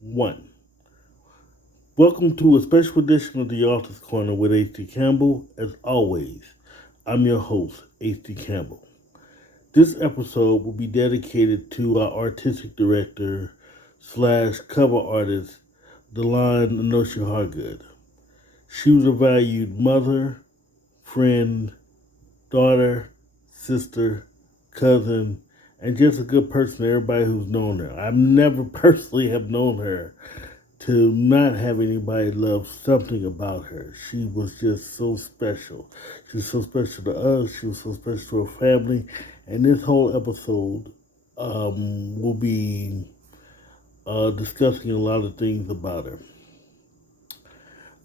1. Welcome to a special edition of the Author's Corner with H.D. Campbell. As always, I'm your host, H.D. Campbell. This episode will be dedicated to our artistic director slash cover artist, Delon Anoshi Hagood. She was a valued mother, friend, daughter, sister, cousin, and just a good person to everybody who's known her. I've never personally have known her to not have anybody love something about her. She was just so special. She was so special to us. She was so special to her family. And this whole episode will be discussing a lot of things about her.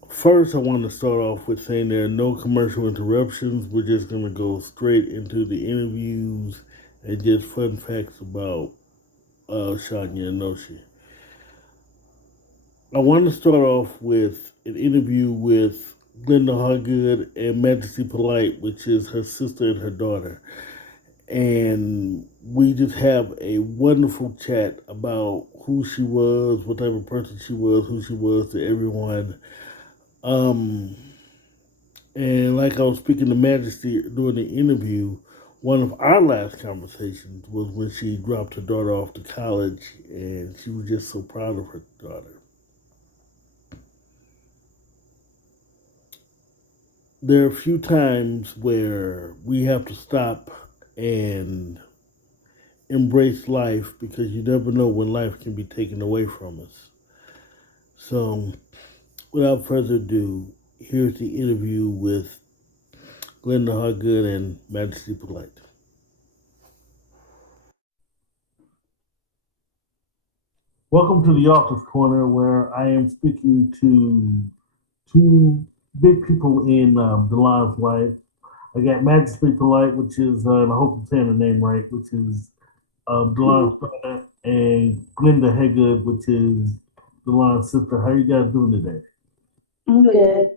First, I want to start off with saying there are no commercial interruptions. We're just going to go straight into the interviews and just fun facts about Shania Anoshi. I want to start off with an interview with Glenda Hagood and Majesti Polite, which is her sister and her daughter. And we just have a wonderful chat about who she was, what type of person she was, who she was to everyone. Um, and like I was speaking to Majesty during the interview, one of our last conversations was when she dropped her daughter off to college, and she was just so proud of her daughter. There are a few times where we have to stop and embrace life because you never know when life can be taken away from us. So, without further ado, here's the interview with Glenda Hagood and Majesty Polite. Welcome to the Author's Corner, where I am speaking to two big people in Delon's life. I got Majesty Polite, which is, and I hope I'm saying the name right, which is Delon's brother, and Glenda Hagood, which is Delon's sister. How you guys doing today? I'm good.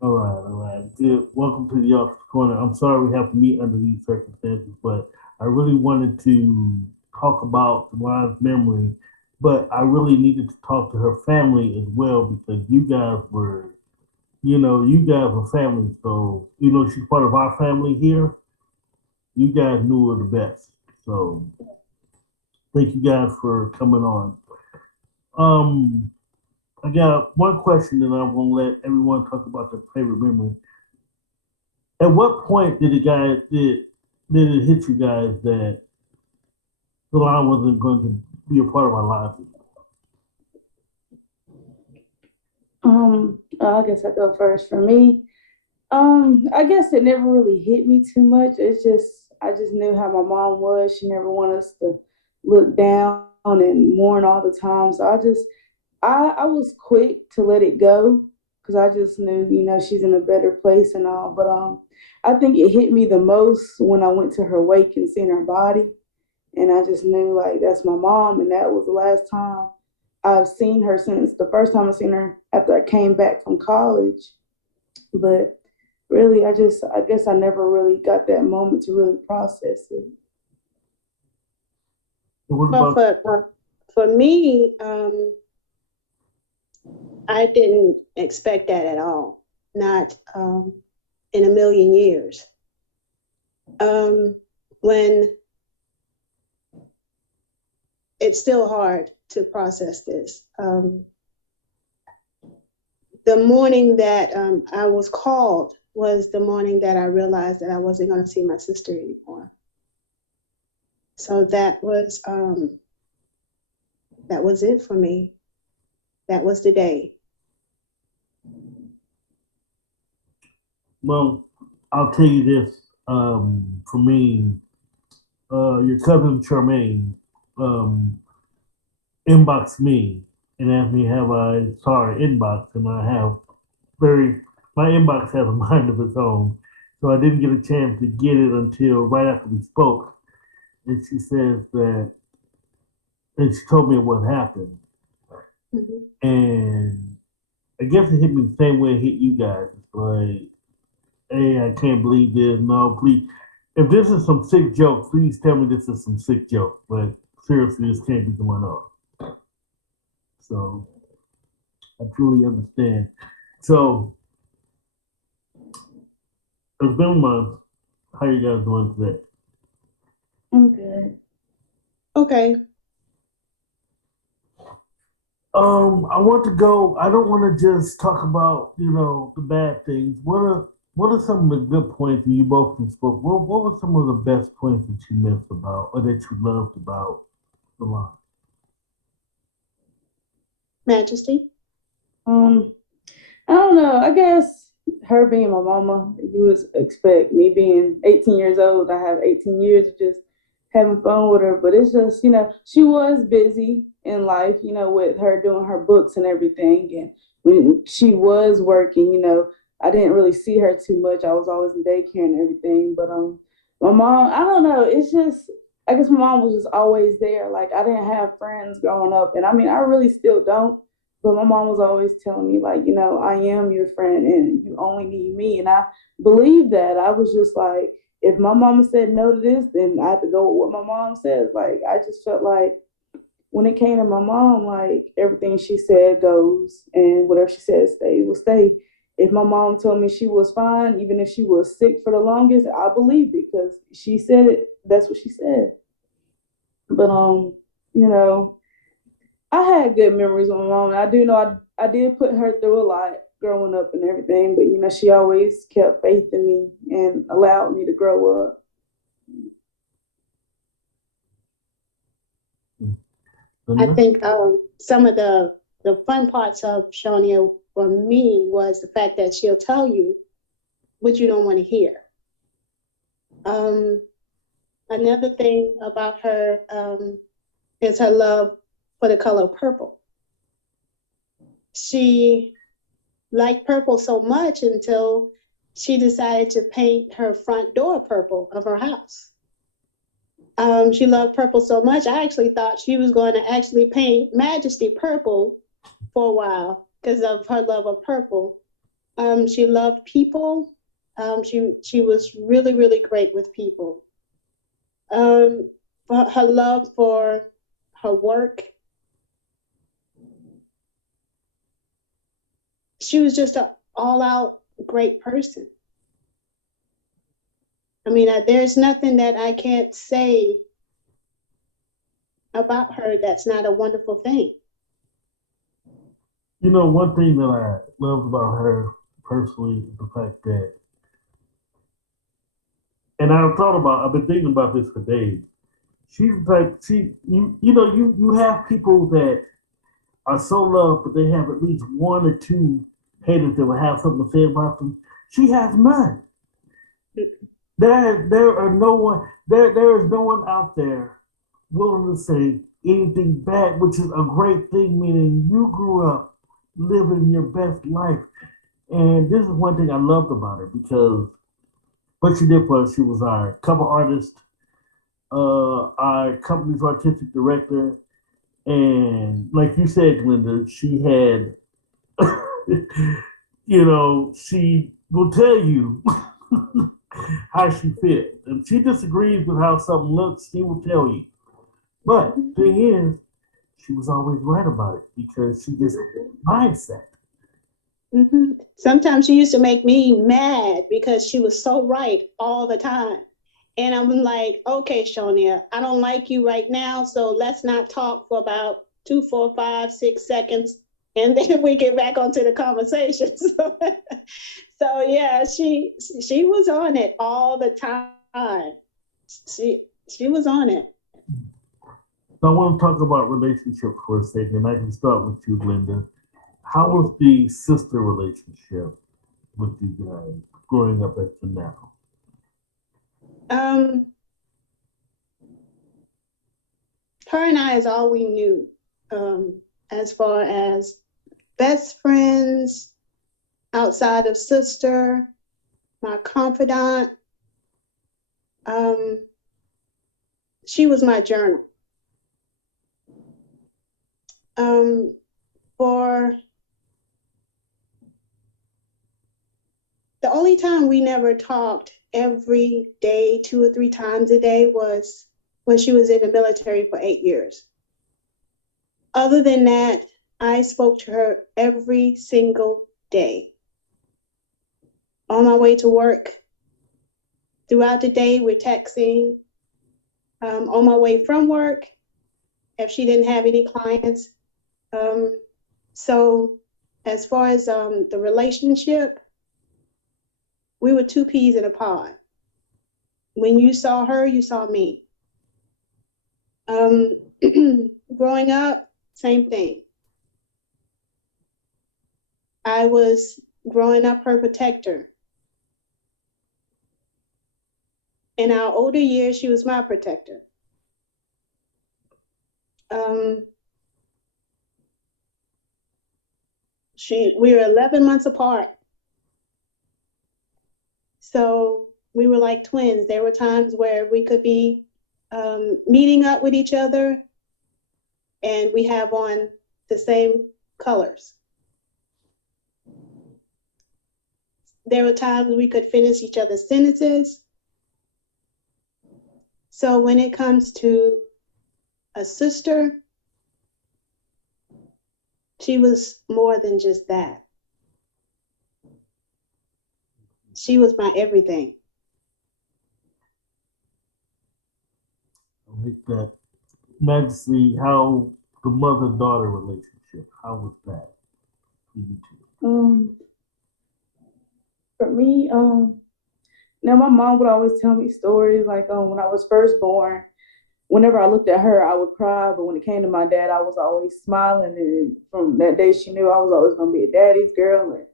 All right, good. Welcome to the Office Corner. I'm sorry we have to meet under these circumstances, but I really wanted to talk about Delon's memory, but I really needed to talk to her family as well because you guys were, you guys were family. So, she's part of our family here. You guys knew her the best. So, thank you guys for coming on. Um, I got one question, and I'm gonna let everyone talk about their favorite memory. At what point did it hit you guys that the line wasn't going to be a part of our lives? I guess I go first. For me, I guess it never really hit me too much. It's just I just knew how my mom was. She never wanted us to look down and mourn all the time. So I was quick to let it go because I just knew, she's in a better place and all. But I think it hit me the most when I went to her wake and seen her body, and I just knew like that's my mom, and that was the last time I've seen her since the first time I seen her after I came back from college. But really, I guess I never really got that moment to really process it. And what Well, about for me, I didn't expect that at all. Not in a million years. When it's still hard to process this. The morning that I was called was the morning that I realized that I wasn't going to see my sister anymore. So that was it for me. That was the day. well, I'll tell you this. For me, your cousin Charmaine inboxed me and asked me have I saw her inbox, and I have very my inbox has a mind of its own, so I didn't get a chance to get it until right after we spoke. And she says that, and she told me what happened, Mhm. and I guess it hit me the same way it hit you guys. It's like, hey, I can't believe this. No, please. If this is some sick joke, please tell me this is some sick joke. But seriously, this can't be going on. So I truly understand. So it's been months. How you guys doing today? I'm good. Okay. I want to go. I don't want to just talk about the bad things. What are some of the good points that you both spoke? What were some of the best points that you missed about or that you loved about the line? Majesty. Um, I don't know. I guess her being my mama, you would expect me being 18 years old. I have 18 years of just having fun with her, but it's just, she was busy in life, with her doing her books and everything. And when she was working, I didn't really see her too much. I was always in daycare and everything. But my mom, I don't know. It's just, I guess my mom was just always there. Like I didn't have friends growing up, and I mean, I really still don't. But my mom was always telling me, like, I am your friend and you only need me. And I believe that. I was just like, if my mama said no to this, then I have to go with what my mom says. Like, I just felt like when it came to my mom, like, everything she said goes and whatever she said stay will stay. If my mom told me she was fine, even if she was sick for the longest, I believed it because she said it. That's what she said. But, you know, I had good memories with my mom. I do know I did put her through a lot growing up and everything, but she always kept faith in me and allowed me to grow up. I Linda? think some of the fun parts of Shawnee for me was the fact that she'll tell you what you don't want to hear. Um, Another thing about her is her love for the color purple. She liked purple so much until she decided to paint her front door purple of her house. She loved purple so much, I actually thought she was going to actually paint Majesty purple for a while because of her love of purple. She loved people. She was really, really great with people. Um, Her love for her work. She was just an all out great person. I mean, there's nothing that I can't say about her that's not a wonderful thing. One thing that I loved about her personally is the fact that, and I've been thinking about this for days. She's like, you have people that are so loved, but they have at least one or two haters that will have something to say about them. She has none. There is no one out there willing to say anything bad, which is a great thing, meaning you grew up living your best life. And this is one thing I loved about her because what she did was she was our cover artist, our company's artistic director, and like you said, Glenda, she had, she will tell you how she feels. If she disagrees with how something looks, she will tell you. But Mhm. thing is, she was always right about it because she just had a mindset. Mm-hmm. Sometimes she used to make me mad because she was so right all the time. And I'm like, okay, Shonia, I don't like you right now, so let's not talk for about 2, 4, 5, 6 seconds, and then we get back onto the conversation. So yeah, she was on it all the time. She was on it. So I want to talk about relationships for a second. And I can start with you, Glenda. How was the sister relationship with you guys growing up up to now? Um, Her and I is all we knew, as far as best friends outside of sister, my confidant. Um, she was my journal. Um, for the only time we never talked every day, 2 or 3 times a day, was when she was in the military for 8 years. Other than that, I spoke to her every single day. On my way to work, throughout the day, we're texting. On my way from work, if she didn't have any clients. Um, so, as far as the relationship, we were two peas in a pod. When you saw her, you saw me. Um, growing up, same thing. I was growing up her protector. In our older years, she was my protector. Um, we were 11 months apart. So we were like twins. There were times where we could be meeting up with each other and we have on the same colors. There were times we could finish each other's sentences. So when it comes to a sister, she was more than just that. She was my everything. I like that. Majesti, how the mother-daughter relationship, how was that for you two? For me, now my mom would always tell me stories like when I was first born. Whenever I looked at her, I would cry. But when it came to my dad, I was always smiling. And from that day, she knew I was always gonna be a daddy's girl. And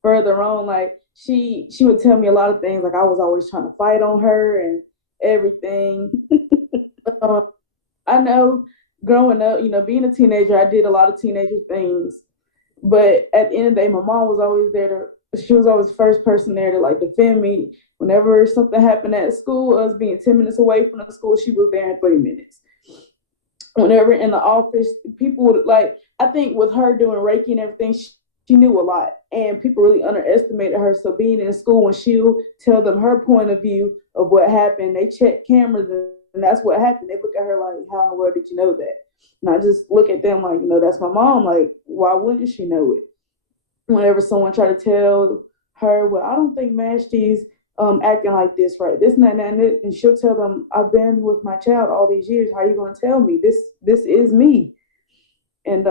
further on, like she would tell me a lot of things. Like I was always trying to fight on her and everything. uh, I know growing up, being a teenager, I did a lot of teenager things. But at the end of the day, my mom was always there to. She was always the first person there to like defend me. Whenever something happened at school, us being 10 minutes away from the school, she was there in 3 minutes. Whenever in the office, people would like. I think with her doing Reiki and everything, she knew a lot, and people really underestimated her. So being in school, when she'll tell them her point of view of what happened, they check cameras, and that's what happened. They look at her like, "How in the world did you know that?" And I just look at them like, that's my mom. Like, why wouldn't she know it? Whenever someone try to tell her, well, I don't think Mashti's acting like this, right? This and that, and she'll tell them, I've been with my child all these years. How are you going to tell me this is me? And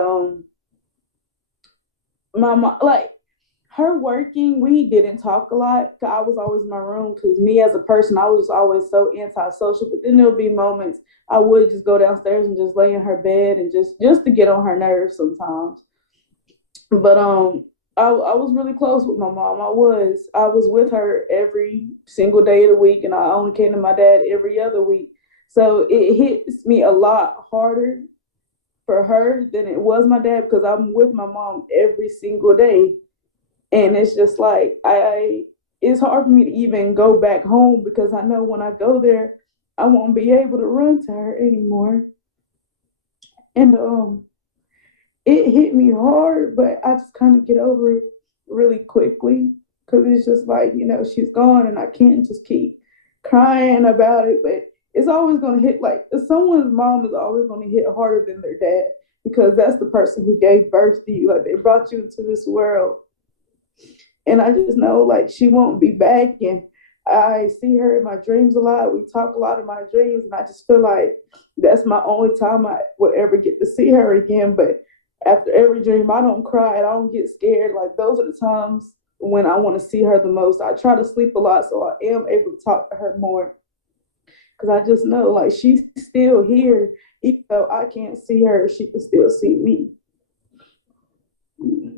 my mom, like her working, we didn't talk a lot. I was always in my room because me as a person, I was always so antisocial. But then there'll be moments I would just go downstairs and just lay in her bed and just to get on her nerves sometimes. But I was really close with my mom. I was with her every single day of the week, and I only came to my dad every other week. So it hits me a lot harder for her than it was my dad because I'm with my mom every single day, and it's just like it's hard for me to even go back home because I know when I go there, I won't be able to run to her anymore. And it hit me hard, but I just kind of get over it really quickly because it's just like, she's gone and I can't just keep crying about it. But it's always going to hit like someone's mom is always going to hit harder than their dad because that's the person who gave birth to you. Like they brought you into this world. And I just know like she won't be back. And I see her in my dreams a lot. We talk a lot in my dreams. And I just feel like that's my only time I will ever get to see her again. But after every dream, I don't cry and I don't get scared. Like those are the times when I want to see her the most. I try to sleep a lot so I am able to talk to her more because I just know like she's still here. Even though I can't see her, she can still see me.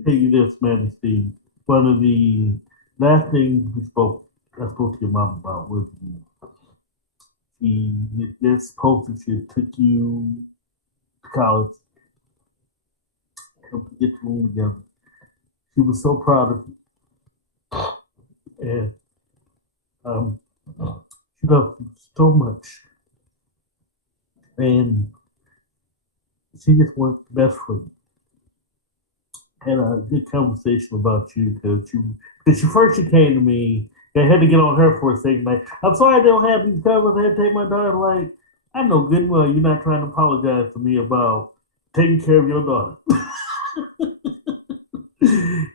Tell you this, Majesti. One of the last things I spoke to your mom about was this post that she took you to college, helped you get your room together. She was so proud of you, and um, she loved you so much, and she just wants the best for you. Had a good conversation about you because she came to me. I had to get on her for a second. Like, I'm sorry I don't have these covers. I had to take my daughter. Like, I know good and well you're not trying to apologize to me about taking care of your daughter.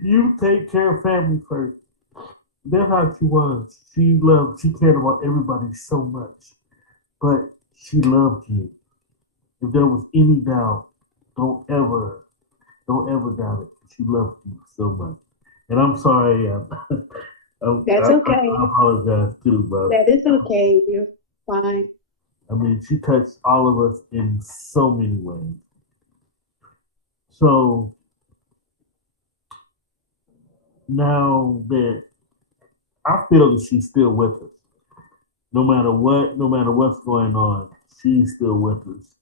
You take care of family first. That's how she was. She cared about everybody so much. But she loved you. If there was any doubt, don't ever, don't ever doubt it. She loved you so much. And I'm sorry, That's I okay. apologize too, but That is okay. You're fine. I mean, she touched all of us in so many ways. So now that I feel that she's still with us, no matter what, no matter what's going on, she's still with us.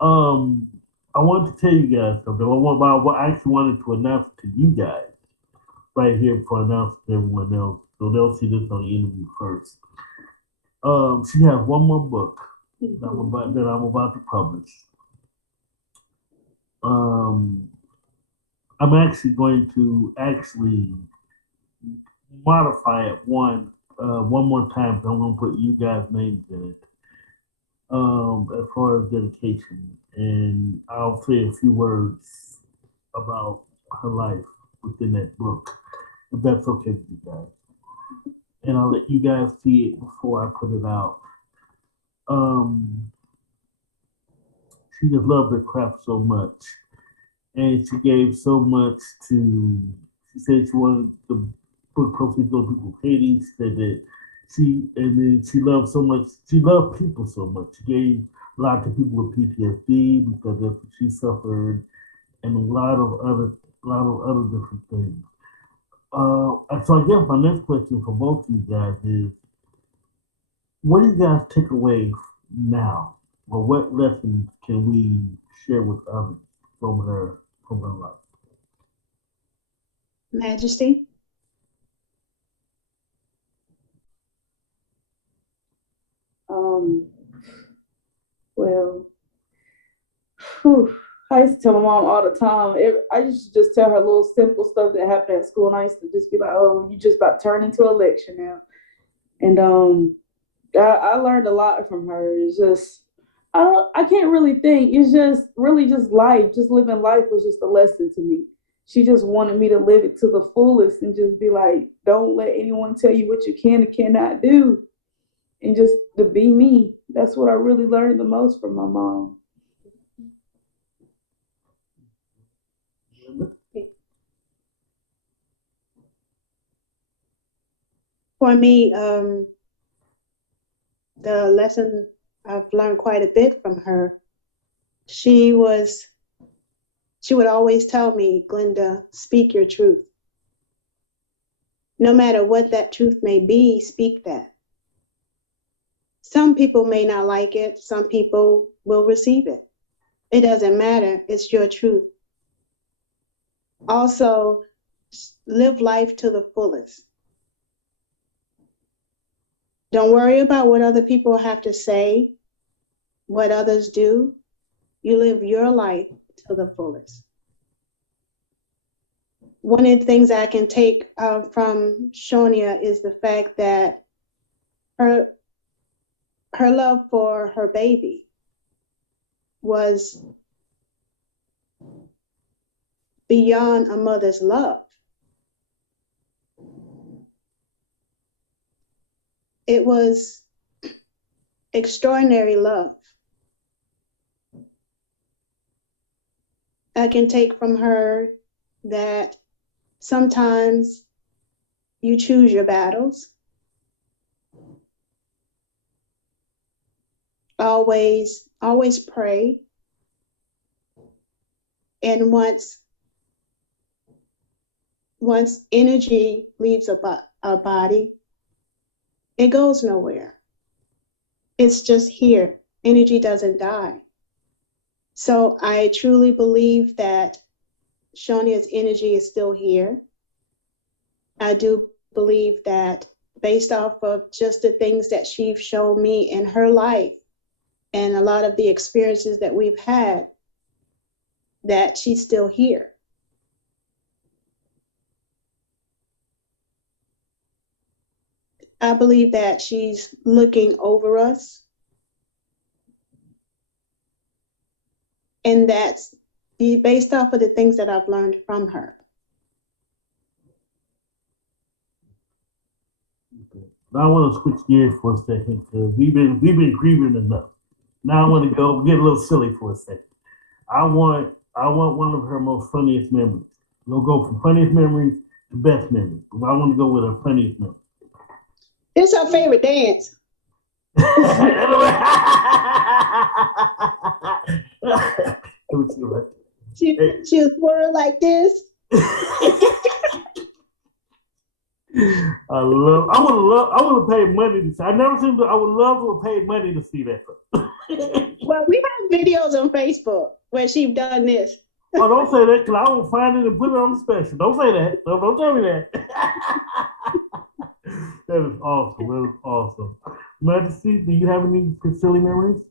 Um, I wanted to tell you guys something. I actually wanted to announce to you guys right here before I announce to everyone else, so they'll see this on the interview first. She has one more book that I'm about to publish. Um, I'm actually going to actually modify it one more time. So I'm going to put you guys' names in it. As far as dedication, and I'll say a few words about her life within that book, if that's okay with you guys. And I'll let you guys see it before I put it out. Um, she just loved her craft so much, and she gave so much to. She said she wanted the book proceeds to go to people in Haiti. She said that and then she loved so much. She loved people so much. She gave a lot to people with PTSD because that's what she suffered, and a lot of other different things. So I guess my next question for both of you guys is, what do you guys take away now? Or what lessons can we share with others from her life? Majesty. Um, well, whew, I used to tell my mom all the time. I used to just tell her little simple stuff that happened at school, and I used to just be like, "Oh, you just about to turn into a lecture now." And I learned a lot from her. It's just I can't really think. It's just really just life. Just living life was just a lesson to me. She just wanted me to live it to the fullest and just be like, don't let anyone tell you what you can and cannot do, and just to be me. That's what I really learned the most from my mom. For me, the lesson I've learned quite a bit from her. She was she would always tell me, Glenda, speak your truth. No matter what that truth may be, speak that. Some people may not like it, some people will receive it. It doesn't matter, it's your truth. Also, live life to the fullest. Don't worry about what other people have to say, what others do. You live your life to the fullest. One of the things I can take from Shonia is the fact that her her love for her baby was beyond a mother's love. It was extraordinary love. I can take from her that sometimes you choose your battles. Always pray. And once energy leaves a body, it goes nowhere. It's just here. Energy doesn't die. So I truly believe that Shonia's energy is still here. I do believe that based off of just the things that she's shown me in her life and a lot of the experiences that we've had, that she's still here. I believe that she's looking over us, and that's based off of the things that I've learned from her. Okay. Now I want to switch gears for a second because we've been grieving enough. Now I want to go get a little silly for a second. I want one of her most funniest memories. We'll go from funniest memories to best memories. But I want to go with her funniest memory. It's her favorite dance. Let me see what. Hey. She'll swirl like this. I would have paid money to see. I never seen. I would love to have paid money to see that. Well, we have videos on Facebook where she's done this. Oh, don't say that because I will find it and put it on the special. Don't say that. Don't tell me that. That is awesome. That is awesome. Majesty, do you have any silly memories?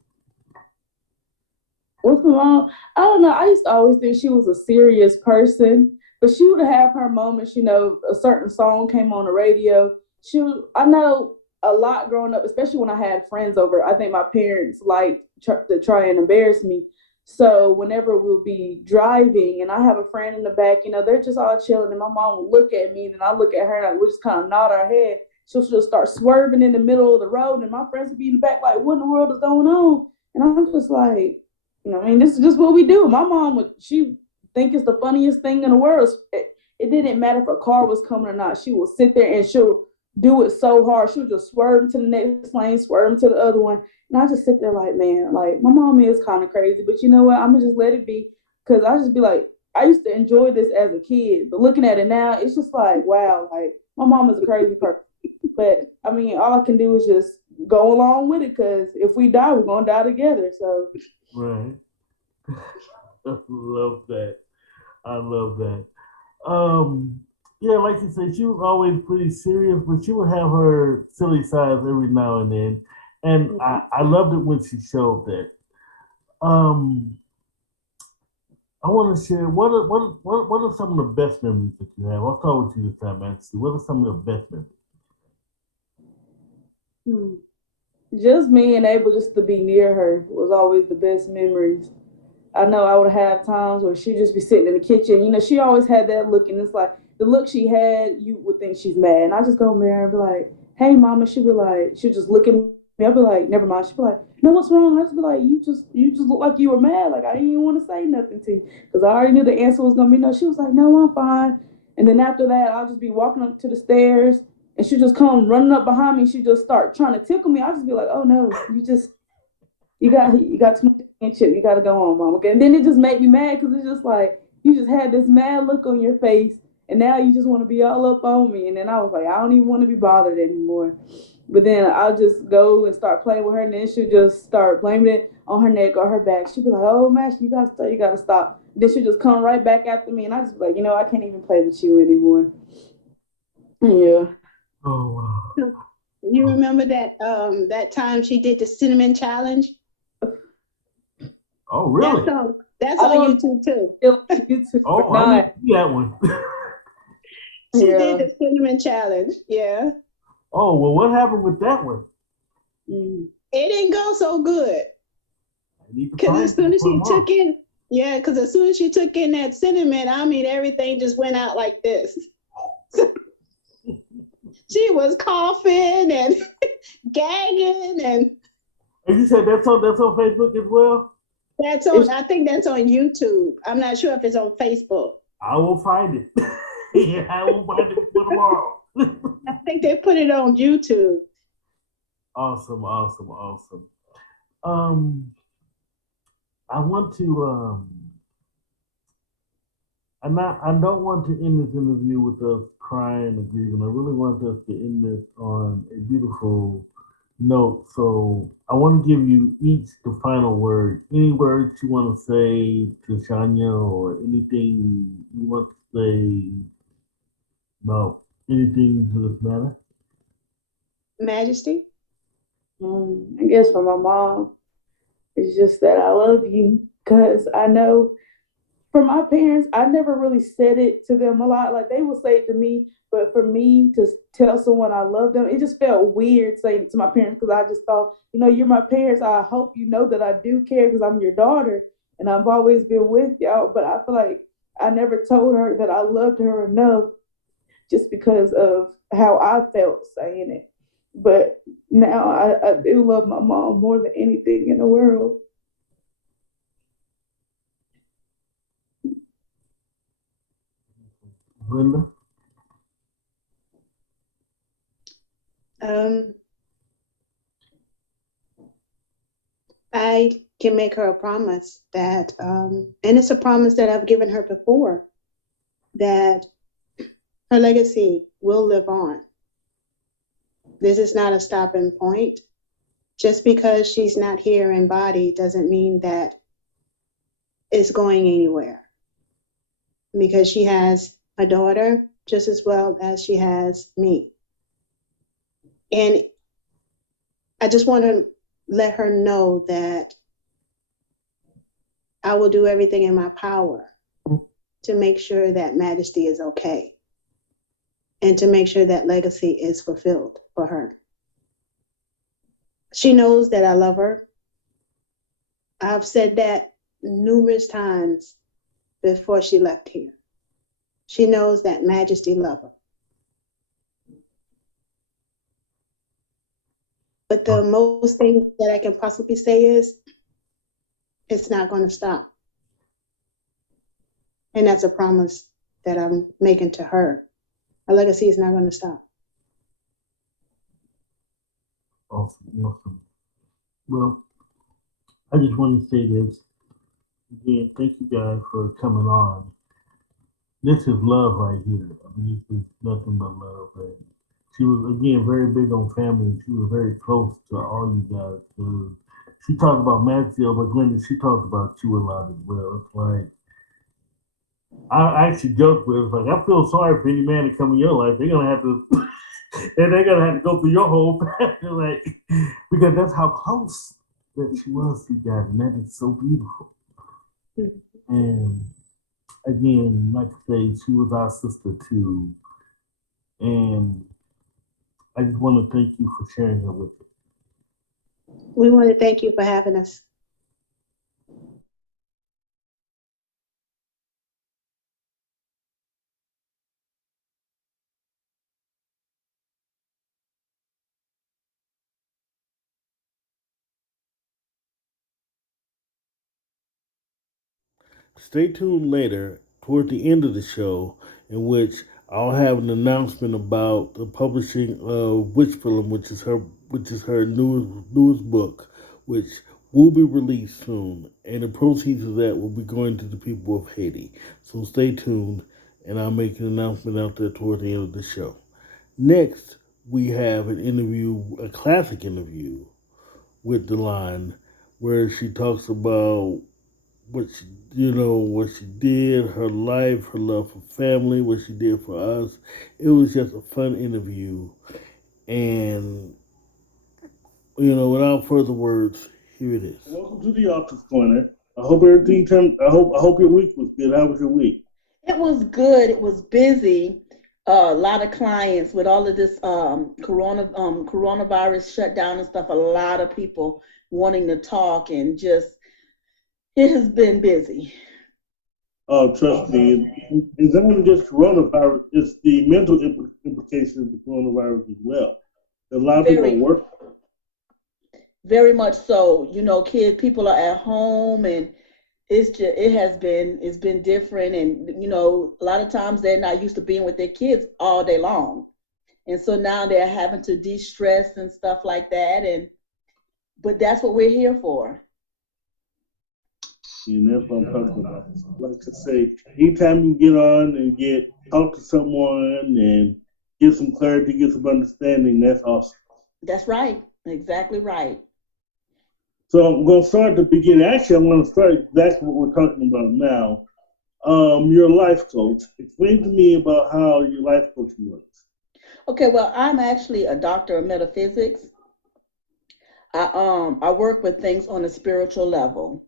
With my mom, I don't know. I used to always think she was a serious person, but she would have her moments. A certain song came on the radio. I know a lot growing up, especially when I had friends over. I think my parents liked to try and embarrass me. So whenever we'll be driving and I have a friend in the back, they're just all chilling, and my mom would look at me, and then I look at her, and we just kind of nod our head. She'll start swerving in the middle of the road, and my friends would be in the back like, "What in the world is going on?" And I'm just like, this is just what we do. My mom she think it's the funniest thing in the world. It didn't matter if a car was coming or not. She will sit there and she'll do it so hard. She'll just swerve to the next lane, swerve to the other one. And I just sit there like, man, like my mom is kind of crazy, but you know what? I'm gonna just let it be because I just be like, I used to enjoy this as a kid, but looking at it now, it's just like, wow, like my mom is a crazy person. But I mean, all I can do is just go along with it because if we die, we're gonna die together. So Right. I love that. I love that. Um, yeah, like you said, she was always pretty serious, but she would have her silly sides every now and then. And I loved it when she showed that. Um, I want to share what are some of the best memories that you have? I'll start with you this time, Nancy. What are some of the best memories? hmm, just being able just to be near her was always the best memories. I know I would have times where she'd just be sitting in the kitchen. She always had that look, and it's like the look she had, you would think she's mad. And I just go in there and be like, "Hey, mama." She'd be like, she'd just look at me. I'd be like, "Never mind." She'd be like, "No, what's wrong?" I just be like, you just look like you were mad. Like I didn't even want to say nothing to you because I already knew the answer was gonna be no. She was like, "No, I'm fine." And then after that, I'll just be walking up to the stairs, and she'd just come running up behind me. She'd just start trying to tickle me. I'd just be like, "Oh no, you got too much chip. You got to go on, mom. Okay." And then it just made me mad because it's just like you just had this mad look on your face, and now you just want to be all up on me. And then I was like, I don't even want to be bothered anymore. But then I'll just go and start playing with her, and then she'll just start blaming it on her neck or her back. She'll be like, "Oh, Mash, you gotta stop. You gotta stop." Then she'll just come right back after me, and I just be like, I can't even play with you anymore. Yeah. Oh, You remember that time she did the cinnamon challenge? oh, That's really? on that's I on don't YouTube too. feel like YouTube or Oh, I need to not. see that one. She did Yeah. the cinnamon challenge. Yeah. Oh, well, what happened with that one? Mm. It didn't go so good. I need to Cause find as it soon as before she tomorrow. took in, yeah, because as soon as she took in that cinnamon, I mean everything just went out like this. She was coughing and gagging, and And you said that's on Facebook as well. that's on. It's I think that's on YouTube. I'm not sure if it's on Facebook. I will find it. Yeah, I will find it before tomorrow. I think they put it on YouTube. Awesome, awesome, awesome. Um, I want to I don't want to end this interview with us crying or grieving. I really want us to end this on a beautiful note. So I want to give you each the final word. Any words you want to say to Shania or anything you want to say about anything to this matter? Majesty. I guess for my mom, it's just that I love you because I know for my parents, I never really said it to them a lot. Like they would say it to me, but for me to tell someone I love them, it just felt weird saying it to my parents because I just thought, you're my parents. I hope you know that I do care because I'm your daughter and I've always been with y'all. But I feel like I never told her that I loved her enough just because of how I felt saying it. But now I do love my mom more than anything in the world. Glenda? Um, I can make her a promise that, and it's a promise that I've given her before, that her legacy will live on. This is not a stopping point. Just because she's not here in body doesn't mean that it's going anywhere, because she has a daughter just as well as she has me. And I just want to let her know that I will do everything in my power to make sure that Majesti is okay and to make sure that legacy is fulfilled for her. She knows that I love her. I've said that numerous times before she left here. She knows that Majesti loves her. But the most thing that I can possibly say is it's not going to stop. And that's a promise that I'm making to her. Her legacy is not going to stop. Awesome, awesome. Well, I just want to say this again. Thank you guys for coming on. This is love right here. I mean, this is nothing but love. Right? She was again very big on family. She was very close to all you guys. So she talked about Maxwell, but Glenda, she talked about you a lot as well. It's like I actually joked with her, it's like I feel sorry for any man to come in your life. They're gonna have to and they're gonna have to go through your whole path, like because that's how close that she was to you guys, and that is so beautiful. And again, like I say, she was our sister too, and I just want to thank you for sharing her with us. We want to thank you for having us. Stay tuned later, toward the end of the show, in which I'll have an announcement about the publishing of Witch Film, which is her newest book, which will be released soon, and the proceeds of that will be going to the people of Haiti. So stay tuned, and I'll make an announcement out there toward the end of the show. Next, we have an interview, a classic interview with Delon, where she talks about what she what she did, her life, her love for family, what she did for us. It was just a fun interview, and without further words, here it is. Welcome to the Office Corner. I hope everything turned. I hope your week was good. How was your week? It was good. It was busy. A lot of clients with all of this coronavirus shutdown and stuff. A lot of people wanting to talk and just it has been busy. Oh, trust me, it's not even just coronavirus; it's the mental implications of the coronavirus as well. A lot of people are Very, working. very much so. Kids, people are at home and it's been different and a lot of times they're not used to being with their kids all day long. And so now they're having to de-stress and stuff like that. But that's what we're here for. And that's what I'm talking about. Like I say, anytime you get on and talk to someone and get some clarity, get some understanding, that's awesome. That's right. Exactly right. So I'm going to start at the beginning. Actually, I'm going to start exactly what we're talking about now. Your life coach. Explain to me about how your life coaching works. Okay, well, I'm actually a doctor of metaphysics. I work with things on a spiritual level.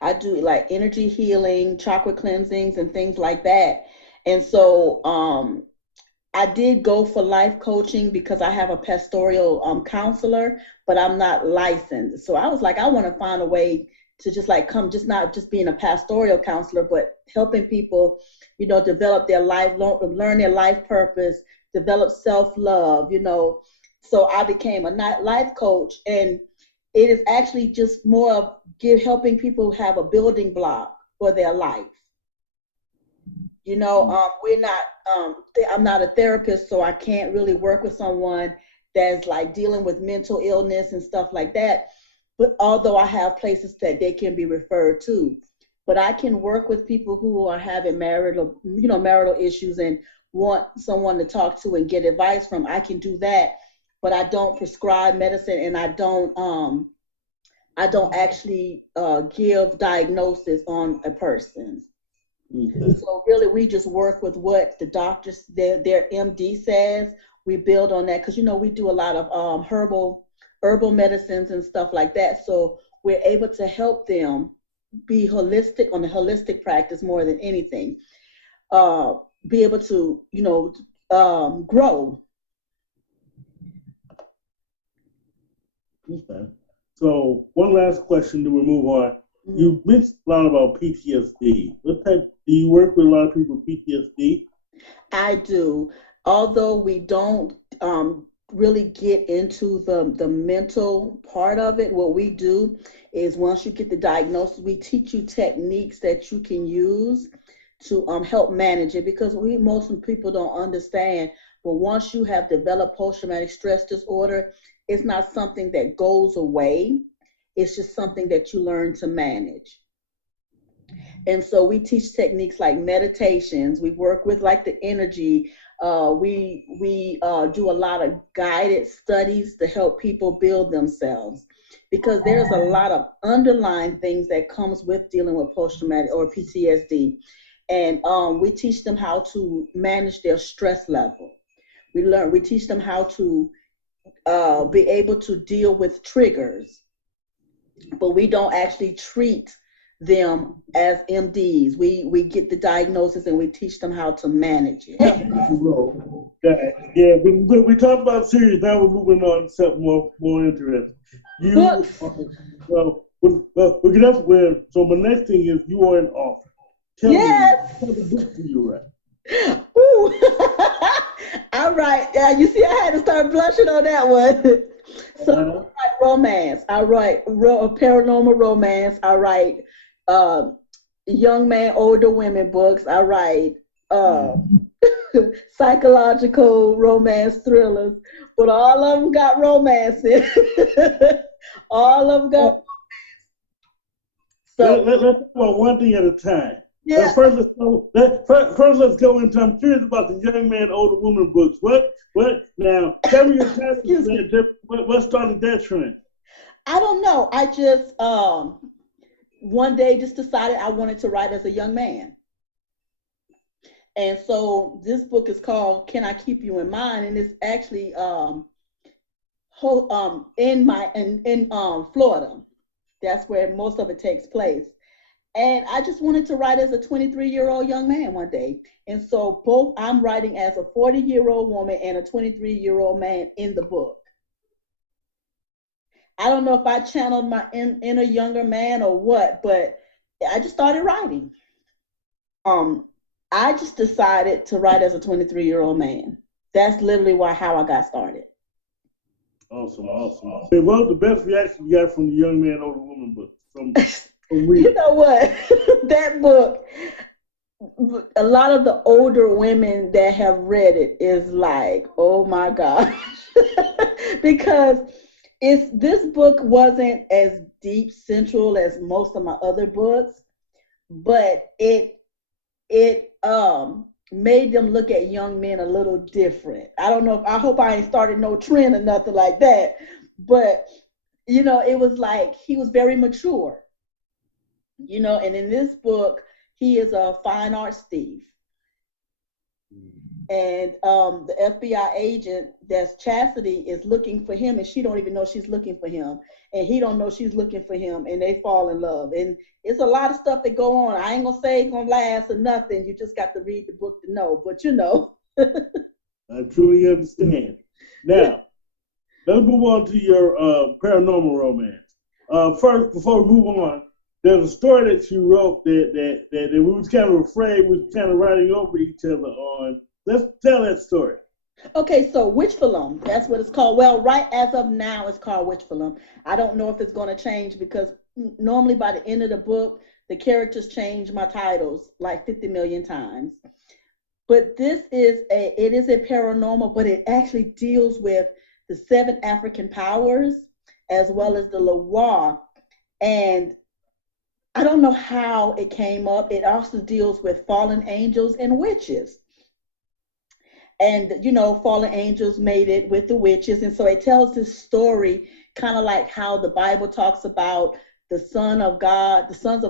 I do like energy healing, chakra cleansings, and things like that. And so I did go for life coaching because I have a pastoral counselor, but I'm not licensed. So I was like, I want to find a way to just like come, just not just being a pastoral counselor, but helping people, develop their life, learn their life purpose, develop self-love, So I became a life coach, and it is actually just more of helping people have a building block for their life. We're not. I'm not a therapist, so I can't really work with someone that's like dealing with mental illness and stuff like that. But although I have places that they can be referred to, but I can work with people who are having marital issues and want someone to talk to and get advice from. I can do that, but I don't prescribe medicine, and I don't actually give diagnosis on a person. Okay. So really, we just work with what the doctors, their MD says. We build on that because we do a lot of herbal medicines and stuff like that. So we're able to help them be holistic on the holistic practice more than anything. Be able to grow. Okay. So one last question, then we move on. Mm-hmm. You mentioned a lot about PTSD. What type do you work with? A lot of people with PTSD? I do. Although we don't really get into the mental part of it, what we do is once you get the diagnosis, we teach you techniques that you can use to help manage it, because most people don't understand. But once you have developed post-traumatic stress disorder, it's not something that goes away. It's just something that you learn to manage. And so we teach techniques like meditations. We work with like the energy. We do a lot of guided studies to help people build themselves, because there's a lot of underlying things that comes with dealing with post-traumatic or PTSD. And we teach them how to manage their stress level. We teach them how to be able to deal with triggers, but we don't actually treat them as MDs. We get the diagnosis and we teach them how to manage it. Yeah, we talked about series. Now we're moving on to something more interesting. We get up with. So my next thing is you are an author. Tell me, what kind of books do you write? Ooh. All right. You see, I had to start blushing on that one. So I write romance. I write paranormal romance. I write young man, older women books. I write psychological romance thrillers, but all of them got romance in. All of them got romance. So let's talk about one thing at a time. Yeah. First, let's go into. I'm curious about the young man, older woman books. What? Now, tell me your time. What started that trend? I don't know. I just one day just decided I wanted to write as a young man, and so this book is called "Can I Keep You in Mind?" and it's actually in Florida. That's where most of it takes place. And I just wanted to write as a 23-year-old young man one day. And so both I'm writing as a 40-year-old woman and a 23-year-old man in the book. I don't know if I channeled my inner younger man or what, but I just started writing. I just decided to write as a 23-year-old man. That's literally how I got started. Awesome. What was the best reaction you got from the young man, older woman book? You know what? That book, a lot of the older women that have read it is like, oh my gosh. Because this book wasn't as deep central as most of my other books, but it made them look at young men a little different. I hope I ain't started no trend or nothing like that, but it was like he was very mature. And in this book, he is a fine arts thief. And the FBI agent, that's Chastity, is looking for him, and she don't even know she's looking for him. And he don't know she's looking for him, and they fall in love. And it's a lot of stuff that go on. I ain't gonna say it's gonna last or nothing. You just got to read the book to know, but I truly understand. Now, let's move on to your paranormal romance. First, before we move on, there's a story that you wrote that we was kind of afraid we was kind of writing over each other on. Let's tell that story. Okay, so Witchfilm, that's what it's called. Well, right as of now, it's called Witchfilm. I don't know if it's going to change because normally by the end of the book, the characters change my titles like 50 million times. But it is a paranormal, but it actually deals with the seven African powers as well as the Loire. And I don't know how it came up. It also deals with fallen angels and witches. And fallen angels made it with the witches, and so it tells this story kind of like how the Bible talks about the sons of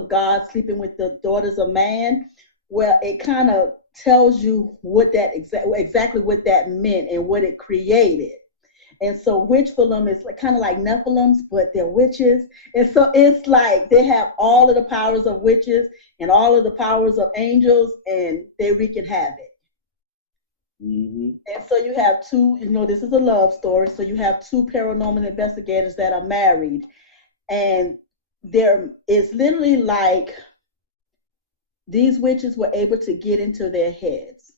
God sleeping with the daughters of man. Well, it kind of tells you what that exactly what that meant and what it created. And so witch Philum is like, kind of like Nephilims, but they're witches. And so it's like they have all of the powers of witches and all of the powers of angels, and they wreaking havoc. Mm-hmm. And so you have two, this is a love story. So you have two paranormal investigators that are married, and there is literally like these witches were able to get into their heads,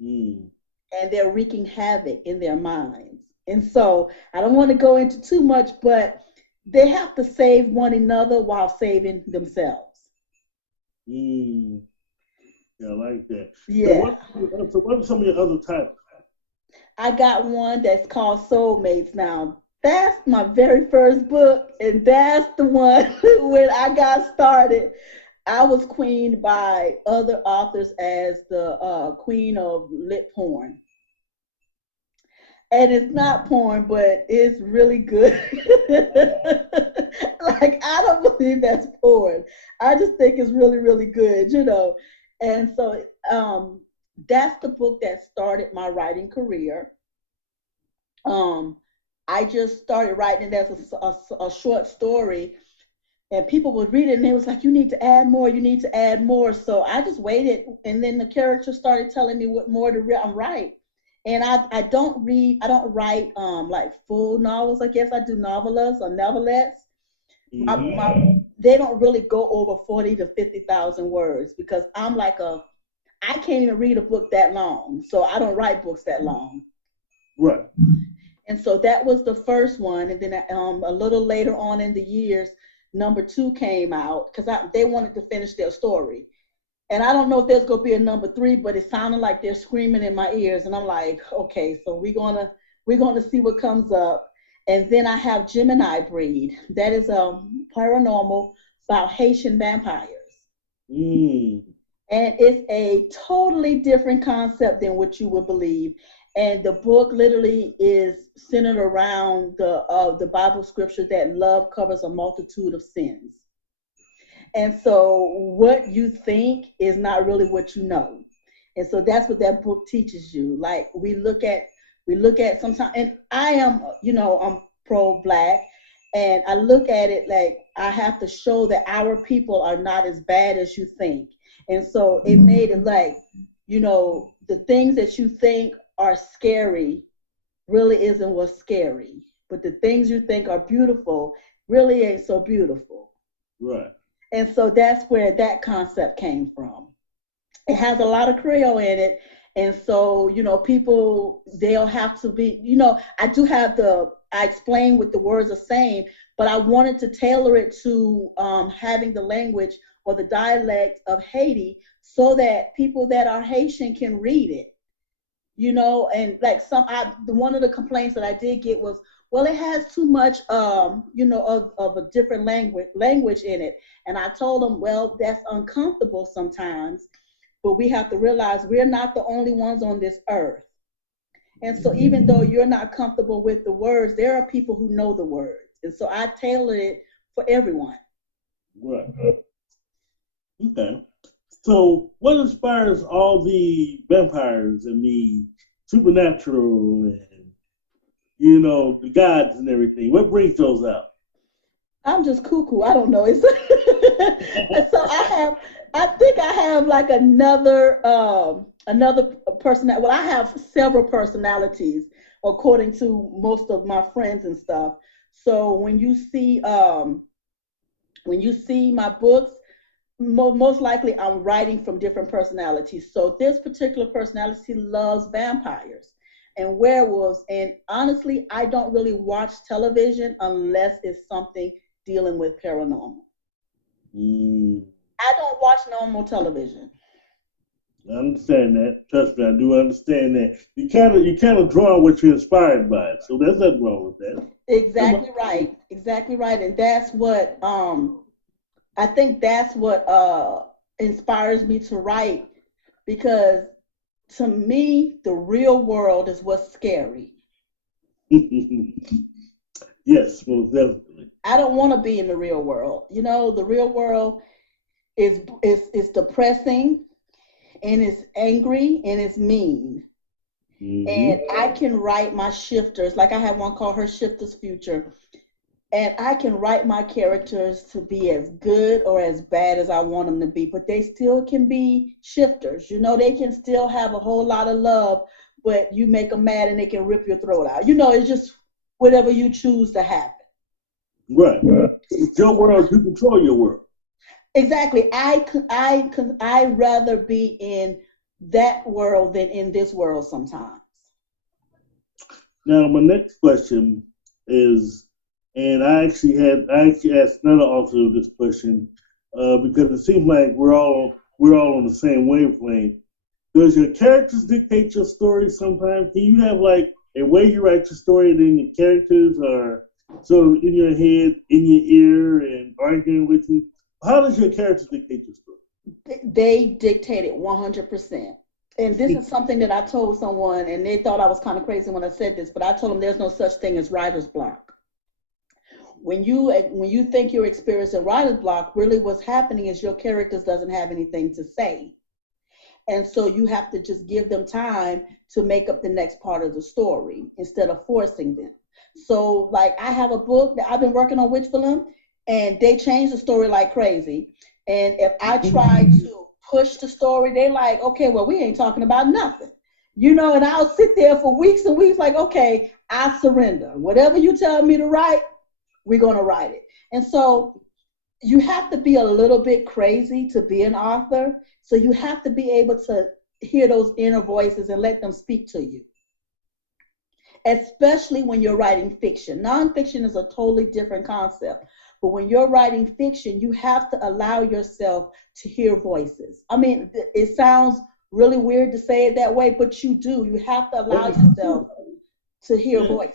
Mm. and they're wreaking havoc in their minds. And so I don't want to go into too much, but they have to save one another while saving themselves. Mm. Yeah, I like that. So Yeah. what are some of your other titles? I got one that's called Soulmates now. That's my very first book, and that's the one when I got started. I was queened by other authors as the queen of lit porn. And it's not porn, but it's really good. Like, I don't believe that's porn. I just think it's really, really good. And so that's the book that started my writing career. um I just started writing it as a short story, and people would read it and they was like, you need to add more, you need to add more. So I just waited, and then the character started telling me what more to write. And I don't write like full novels. I guess I do novellas or novelettes. Mm-hmm. They don't really go over 40 to 50,000 words, because I can't even read a book that long, so I don't write books that long. Right. And so that was the first one. And then a little later on in the years, number two came out because they wanted to finish their story. And I don't know if there's going to be a number three, but it sounded like they're screaming in my ears. And I'm like, okay, so we're gonna see what comes up. And then I have Gemini Breed. That is a paranormal about Haitian vampires. Mm. And it's a totally different concept than what you would believe. And the book literally is centered around the Bible scripture that love covers a multitude of sins. And so what you think is not really what you know. And so that's what that book teaches you. Like, we look at sometimes, and I am, I'm pro black, and I look at it like I have to show that our people are not as bad as you think. And so it made it like, the things that you think are scary really isn't what's scary. But the things you think are beautiful really ain't so beautiful. Right. And so that's where that concept came from. It has a lot of Creole in it. And so, people, they'll have to be, I explain what the words are saying, but I wanted to tailor it to having the language or the dialect of Haiti so that people that are Haitian can read it. And like one of the complaints that I did get was, well, it has too much of a different language in it. And I told them, well, that's uncomfortable sometimes, but we have to realize we're not the only ones on this earth. And so even though you're not comfortable with the words, there are people who know the words. And so I tailored it for everyone. Right. Okay. So what inspires all the vampires and the supernatural and the gods and everything? What brings those out? I'm just cuckoo. I don't know. It's so I think I have like another person. Well, I have several personalities according to most of my friends and stuff. So when you see my books, most likely I'm writing from different personalities. So this particular personality loves vampires. and werewolves. And honestly, I don't really watch television unless it's something dealing with paranormal. Mm, I don't watch normal television. I understand that. Trust me, I do understand that. You kind of draw what you're inspired by. So there's nothing wrong with that. Exactly right. Exactly right. And that's what I think that's what inspires me to write, because to me the real world is what's scary. Yes, most definitely. I don't want to be in the real world. You know, the real world is depressing, and it's angry, and it's mean. And Hmm. I can write my shifters, like I have one called Her Shifter's Future, and I can write my characters to be as good or as bad as I want them to be, but they still can be shifters. You know, they can still have a whole lot of love, but you make them mad and they can rip your throat out. You know, it's just whatever you choose to happen. Right. It's your world. You control your world. Exactly. I rather be in that world than in this world sometimes. Now, my next question is, and I actually asked another author this question because it seems like we're all on the same wavelength. Does your characters dictate your story sometimes? Can you have like a way you write your story, and then your characters are sort of in your head, in your ear, and arguing with you? How does your characters dictate your story? They dictate it 100%. And this is something that I told someone, and they thought I was kind of crazy when I said this, but I told them there's no such thing as writer's block. When you think you're experiencing writer's block, really what's happening is your characters doesn't have anything to say. And so you have to just give them time to make up the next part of the story instead of forcing them. So like I have a book that I've been working on with them, and they change the story like crazy. And if I try to push the story, they like, okay, well, we ain't talking about nothing. You know, and I'll sit there for weeks and weeks like, okay, I surrender. Whatever you tell me to write, we're gonna write it. And so you have to be a little bit crazy to be an author. So you have to be able to hear those inner voices and let them speak to you, especially when you're writing fiction. Nonfiction is a totally different concept. But when you're writing fiction, you have to allow yourself to hear voices. I mean, it sounds really weird to say it that way, but you do. You have to allow yourself to hear Yeah, voices.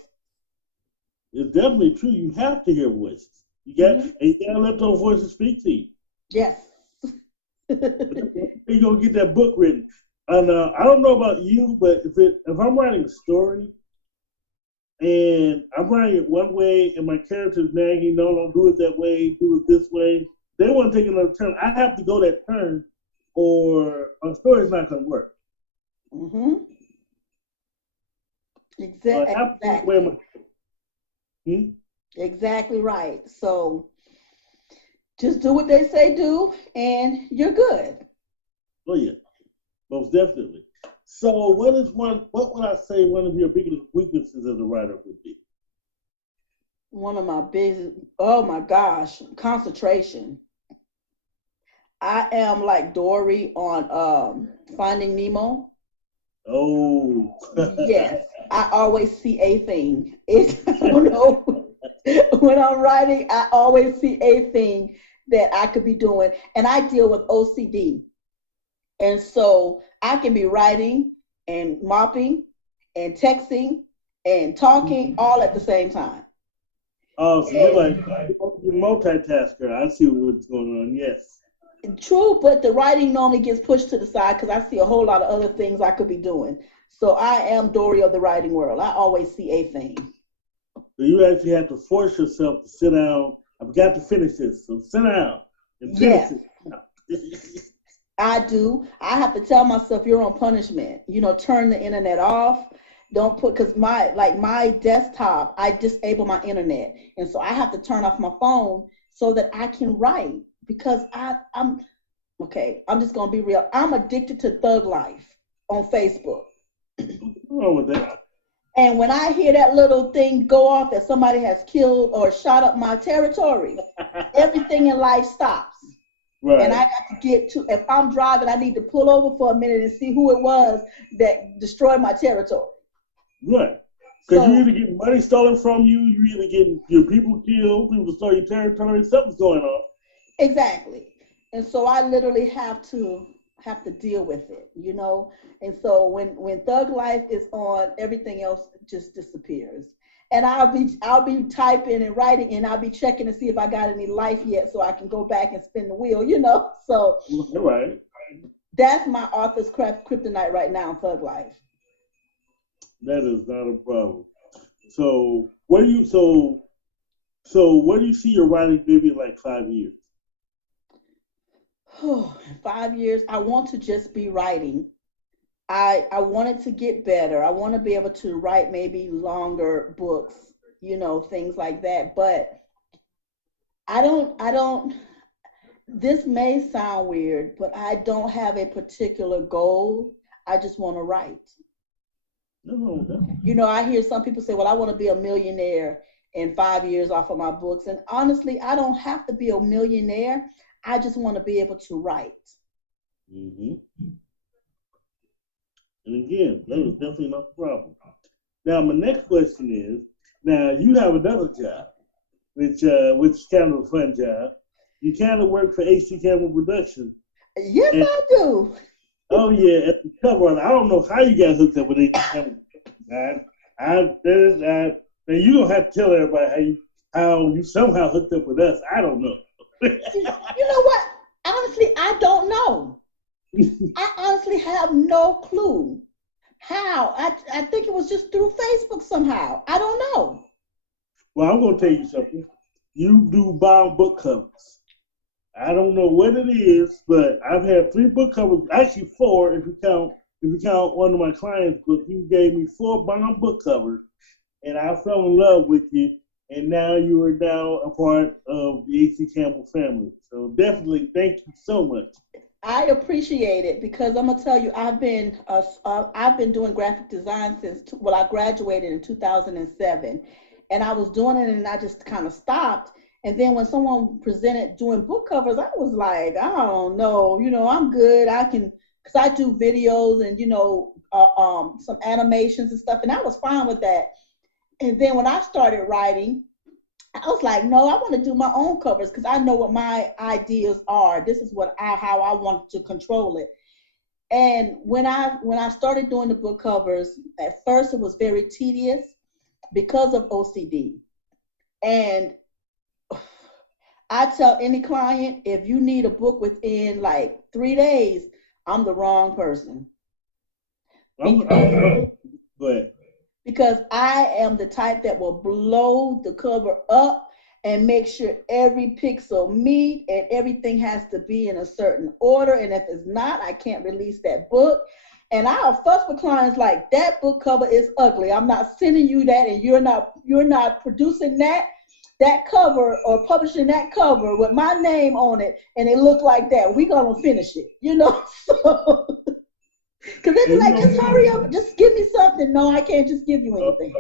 it's definitely true. You have to hear voices. Mhm. You gotta let those voices speak to you. Yes. You're gonna get that book written. And I don't know about you, but if I'm writing a story and I'm writing it one way and my character's nagging, no, don't do it that way, do it this way. They want to take another turn. I have to go that turn, or my story's not gonna work. Hmm. So I have to where Exactly. my hmm? Exactly right. So just do what they say do, and you're good. Oh yeah, most definitely. So what would I say one of your biggest weaknesses as a writer would be? One of my big, oh my gosh, concentration. I am like Dory on Finding Nemo. Oh. Yes, I always see a thing. It's, I don't know. When I'm writing, I always see a thing that I could be doing. And I deal with OCD. And so I can be writing and mopping and texting and talking all at the same time. Oh, so you're And like you're multitasker. I see what's going on. Yes. true, but the writing normally gets pushed to the side because I see a whole lot of other things I could be doing. So I am Dory of the writing world. I always see a thing. So you actually have to force yourself to sit down. I've got to finish this. So sit down and finish Yes, it. I do. I have to tell myself you're on punishment. You know, turn the internet off. Don't put, because my desktop, I disable my internet. And so I have to turn off my phone so that I can write, because I'm okay, I'm just gonna be real. I'm addicted to thug life on Facebook. What's wrong with that? And when I hear that little thing go off that somebody has killed or shot up my territory, everything in life stops. And I Right. got to get to, if I'm driving, I need to pull over for a minute and see who it was that destroyed my territory. Right. Because you So either get money stolen from you, you either getting your people killed, people stole your territory, something's going on. exactly. And so I literally have to deal with it, And so when Thug Life is on, everything else just disappears. And I'll be typing and writing, and I'll be checking to see if I got any life yet, so I can go back and spin the wheel. So Right. that's my author's craft kryptonite right now, Thug Life. That is not a problem. So where do you so where do you see your writing maybe in like 5 years? In 5 years, I want to just be writing. I wanted to get better. I want to be able to write maybe longer books, things like that. But I don't, this may sound weird, but I don't have a particular goal. I just want to write. No, no, no. I hear some people say, well, I want to be a millionaire in 5 years off of my books. And honestly, I don't have to be a millionaire. I just want to be able to write. Mm-hmm. And again, that is definitely not a problem. Now, my next question is: now you have another job, which is kind of a fun job. You kind of work for AC Campbell Productions, Yes, and I do. oh yeah, as a cover artist. I don't know how you got hooked up with AC Campbell. Now you don't have to tell everybody how you somehow hooked up with us. I don't know. You know what? Honestly, I don't know. I honestly have no clue how. I think it was just through Facebook somehow. I don't know. Well, I'm gonna tell you something. You do bound book covers. I don't know what it is, but I've had 3 book covers, actually 4 if you count one of my clients' books. You gave me 4 bound book covers, and I fell in love with you. And now you are now a part of the AC Campbell family. So definitely, thank you so much. I appreciate it because I'm gonna tell you, I've been doing graphic design since I graduated in 2007, and I was doing it and I just kind of stopped. And then when someone presented doing book covers, I was like, I don't know, I'm good. I can, because I do videos and some animations and stuff, and I was fine with that. And then when I started writing, I was like, no, I want to do my own covers because I know what my ideas are. This is how I want to control it. And when I started doing the book covers, at first it was very tedious because of OCD. And I tell any client, if you need a book within like 3 days, I'm the wrong person. I'm go ahead. Because I am the type that will blow the cover up and make sure every pixel meet and everything has to be in a certain order. And if it's not, I can't release that book. And I'll fuss with clients like that book cover is ugly. I'm not sending you that, and you're not producing that cover or publishing that cover with my name on it, and it look like that. We gonna finish it. So because they be And you like, know, just hurry up, just give me something. No, I can't just give you anything.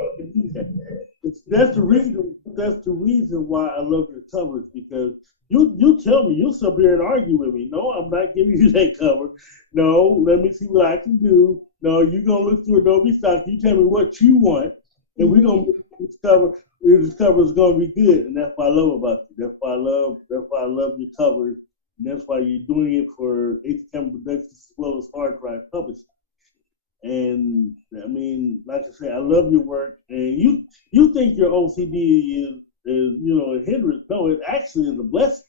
that's the reason why I love your covers because you tell me you'll sit here and argue with me. No, I'm not giving you that cover. No, let me see what I can do. No, you're gonna look through Adobe Stock. You tell me what you want, and we're gonna make this cover. This cover is gonna be good, and that's what I love about you. That's why I love your covers, and that's why you're doing it for ATM Productions as well as Hard Drive Publishing. And I mean, like I said, I love your work. And you think your OCD is a hindrance? No, it actually is a blessing.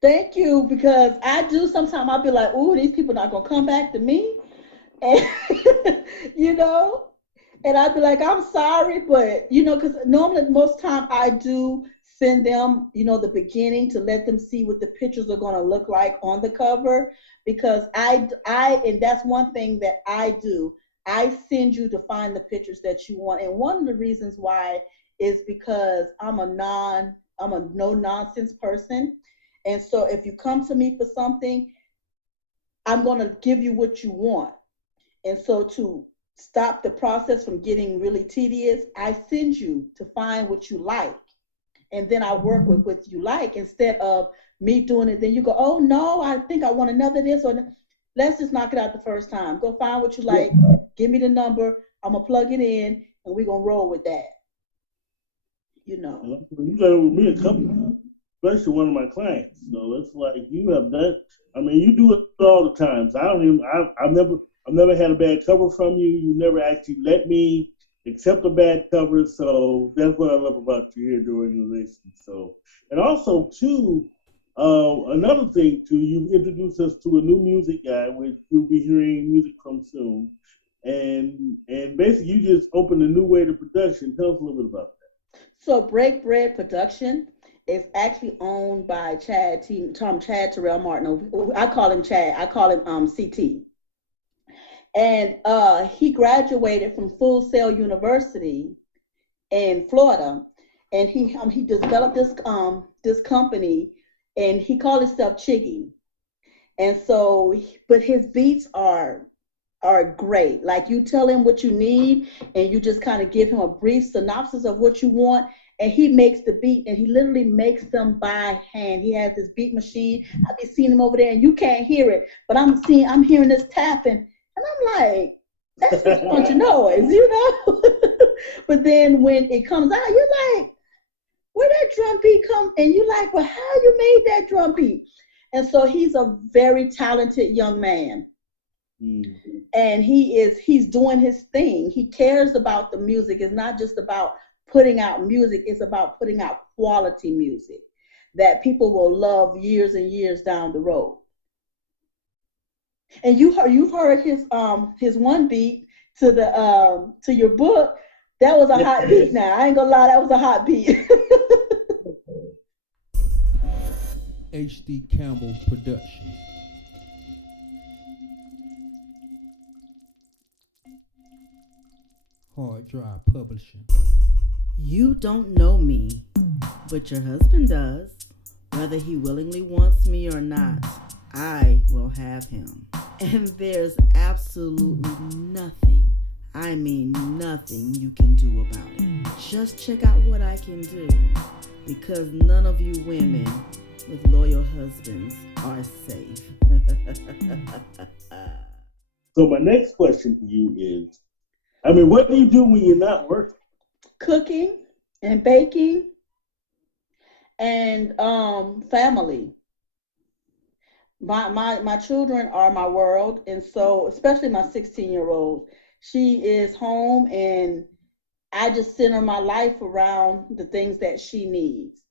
Thank you, because I do sometimes I'll be like, ooh, these people not gonna come back to me. And you know, and I'd be like, I'm sorry, but because normally most time I do send them, the beginning to let them see what the pictures are gonna look like on the cover. Because and that's one thing that I do. I send you to find the pictures that you want. And one of the reasons why is because I'm a no nonsense person. And so if you come to me for something, I'm gonna give you what you want. And so to stop the process from getting really tedious, I send you to find what you like. And then I work with what you like instead of me doing it. Then you go, oh no, I think I want another this, or let's just knock it out the first time. Go find what you Yeah. like, give me the number, I'm gonna plug it in, and we're gonna roll with that. You know. You done it with me a couple times, especially one of my clients. So it's like you have done. I mean, you do it all the time. So I don't even. I've never had a bad cover from you. You never actually let me accept a bad cover. So that's what I love about you here, the organization. So, and also too, another thing too, you introduced us to a new music guy, which you'll be hearing music from soon. And basically, you just opened a new way to production. Tell us a little bit about So Break Bread Production is actually owned by Chad Terrell Martin. I call him Chad. I call him CT. And he graduated from Full Sail University in Florida, and he developed this company, and he called himself Chiggy. And so, but his beats are great. Like you tell him what you need, and you just kind of give him a brief synopsis of what you want, and he makes the beat, and he literally makes them by hand. He has this beat machine. I be seeing him over there, and you can't hear it, but I'm hearing this tapping, and I'm like, that's just a bunch of that. noise, you know. But then when it comes out, you're like, where that drum beat come? And you're like, well, how you made that drum beat? And so he's a very talented young man, Mm. and he's doing his thing. He cares about the music. It's not just about putting out music, it's about putting out quality music that people will love years and years down the road. And you've heard his one beat to your book. That was a hot beat. Now I ain't gonna lie, that was a hot beat. HD Campbell Productions. Hard Drive Publishing. You don't know me, but your husband does. Whether he willingly wants me or not, I will have him. And there's absolutely nothing, I mean nothing, you can do about it. Just check out what I can do, because none of you women with loyal husbands are safe. So my next question to you is, I mean, what do you do when you're not working? Cooking and baking and family. My children are my world, and so especially my 16-year-old, she is home, and I just center my life around the things that she needs.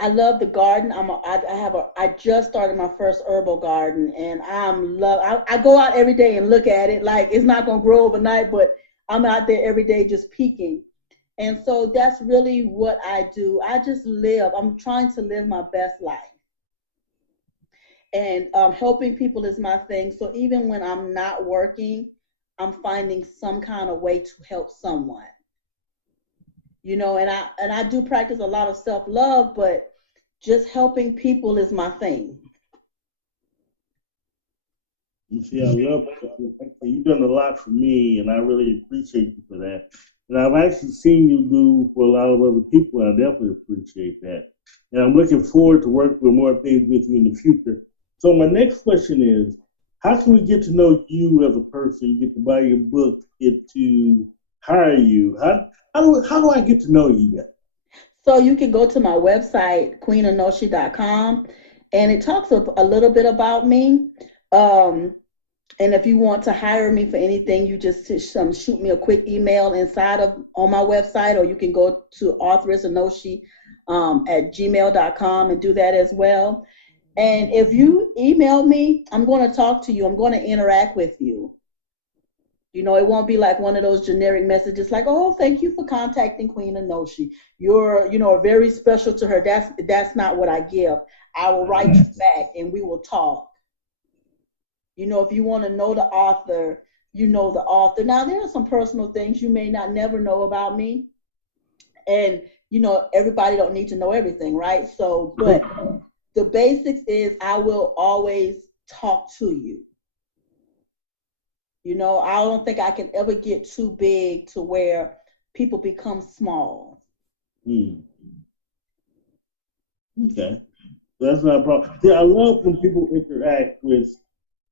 I love the garden. I just started my first herbal garden, and I go out every day and look at it. Like it's not gonna grow overnight, but I'm out there every day just peeking. And so that's really what I do. I just live. I'm trying to live my best life, and helping people is my thing. So even when I'm not working, I'm finding some kind of way to help someone. And I do practice a lot of self-love, but just helping people is my thing. You see, I love that. You've done a lot for me, and I really appreciate you for that. And I've actually seen you do for a lot of other people, and I definitely appreciate that. And I'm looking forward to working with more things with you in the future. So my next question is, how can we get to know you as a person, get to buy your book, get to hire you? How do I get to know you guys? So you can go to my website, queenanoshi.com, and it talks a little bit about me. Um, and if you want to hire me for anything, you just shoot me a quick email inside of on my website, or you can go to authoress Anoshi at gmail.com and do that as well. And if you email me, I'm going to talk to you. I'm going to interact with you. It won't be like one of those generic messages like, "Oh, thank you for contacting Queen Anoshi. You're very special to her." That's not what I give. I will write you back, and we will talk. If you want to know the author, you know the author. Now, there are some personal things you may not never know about me, and everybody don't need to know everything, right? So, but the basics is I will always talk to you. I don't think I can ever get too big to where people become small. Hmm. Okay. That's not a problem. Yeah, I love when people interact with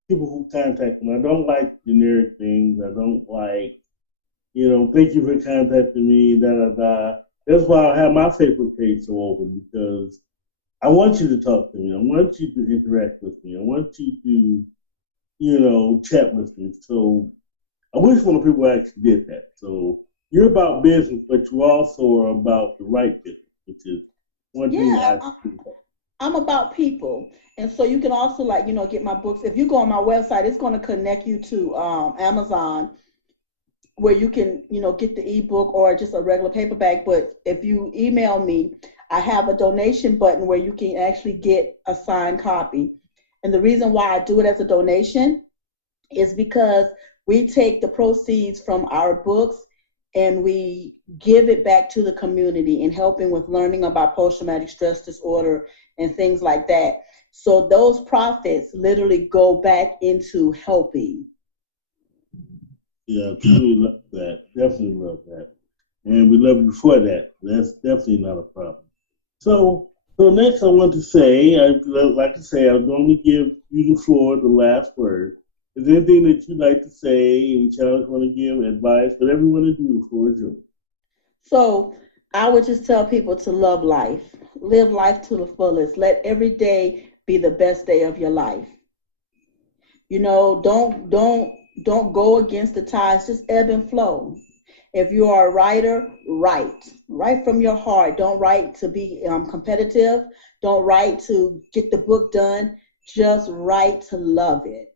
people who contact them. I don't like generic things. I don't like Thank you for contacting me. Da da da. That's why I have my Facebook page so open because I want you to talk to me. I want you to interact with me. I want you to, chat with me. So I wish more people actually did that. So you're about business, but you also are about the right business, which is one thing Yeah, I I'm about people. And so you can also like, get my books. If you go on my website, it's going to connect you to Amazon where you can, get the ebook or just a regular paperback. But if you email me, I have a donation button where you can actually get a signed copy. And the reason why I do it as a donation is because we take the proceeds from our books and we give it back to the community and helping with learning about post-traumatic stress disorder and things like that. So those profits literally go back into helping. yeah, truly love that. Definitely love that. And we love you for that. That's definitely not a problem. So, so next I want to say, I like to say, I normally give you the floor, the last word. Is there anything that you'd like to say? Any challenge want to give, advice, whatever you want to do, the floor is yours. So I would just tell people to love life, live life to the fullest. Let every day be the best day of your life. Don't go against the tides. Just ebb and flow. If you are a writer, write from your heart. Don't write to be competitive. Don't write to get the book done. Just write to love it.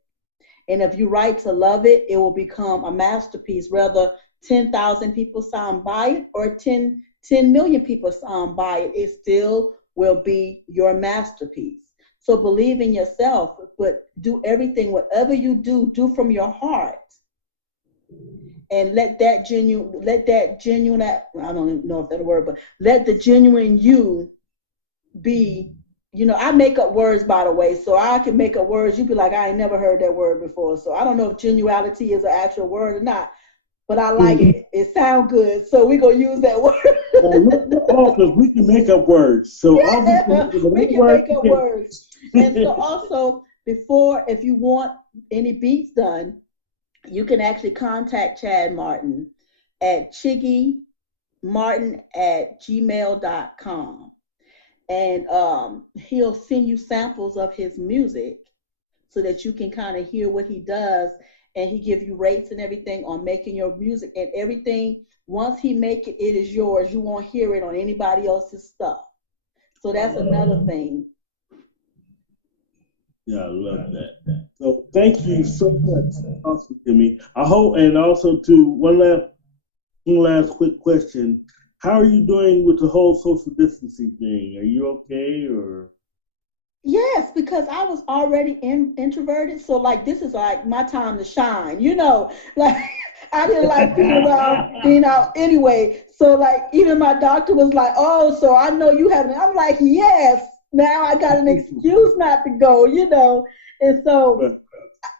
And if you write to love it, it will become a masterpiece. Whether 10,000 people sound by it or 10 million people sound by it, it still will be your masterpiece. So believe in yourself, but do everything, whatever you do from your heart. And let that genuine, I don't even know if that's a word, but let the genuine you be. I make up words, by the way, so I can make up words. You'd be like, I ain't never heard that word before. So I don't know if genuality is an actual word or not, but I like Mhm. it. It sounds good, so we gonna use that word. We're authors. We can make up words. So authors can Yeah, make up whatever we can word make you up words. And so also, before, if you want any beats done, you can actually contact Chad Martin at chiggymartin@gmail.com, and he'll send you samples of his music so that you can kind of hear what he does, and he give you rates and everything on making your music and everything. Once he make it, it is yours. You won't hear it on anybody else's stuff. So that's another thing. Yeah, I love that. So thank you so much for talking to me. I hope, and also to one last quick question. How are you doing with the whole social distancing thing? Are you okay or? Yes, because I was already introverted, so like this is like my time to shine. Like I didn't like being out anyway. So like even my doctor was like, "Oh, so I know you haven't." I'm like, "Yes." Now I got an excuse not to go. And so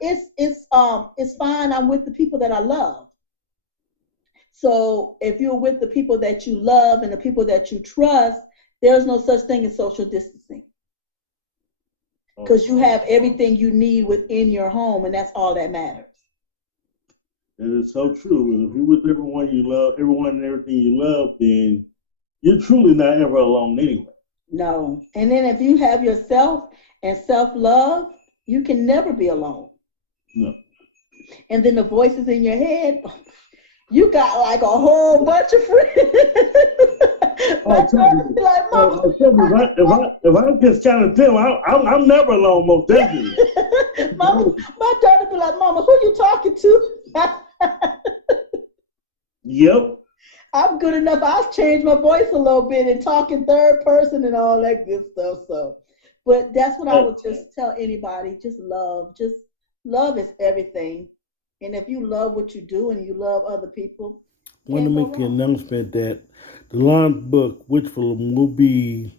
it's fine. I'm with the people that I love. So if you're with the people that you love and the people that you trust, there's no such thing as social distancing because you Okay. have everything you need within your home, and that's all that matters. That is so true. And if you're with everyone you love, everyone and everything you love, then you're truly not ever alone anyway. No. And then if you have yourself and self love, you can never be alone. No. And then the voices in your head, you got like a whole bunch of friends. My Oh, trust daughter me. be like, "Mama, Trust me. If I just kind of tell, I'm never alone. Most definitely. Mama, my daughter be like, Mama, who you talking to?" Yep. I'm good enough. I'll change my voice a little bit and talk in third person and all that good stuff. So, but that's what I But would just tell anybody. Just love. Just love is everything. And if you love what you do and you love other people, want to can't go make the wrong. announcement that the Lawn book, which will be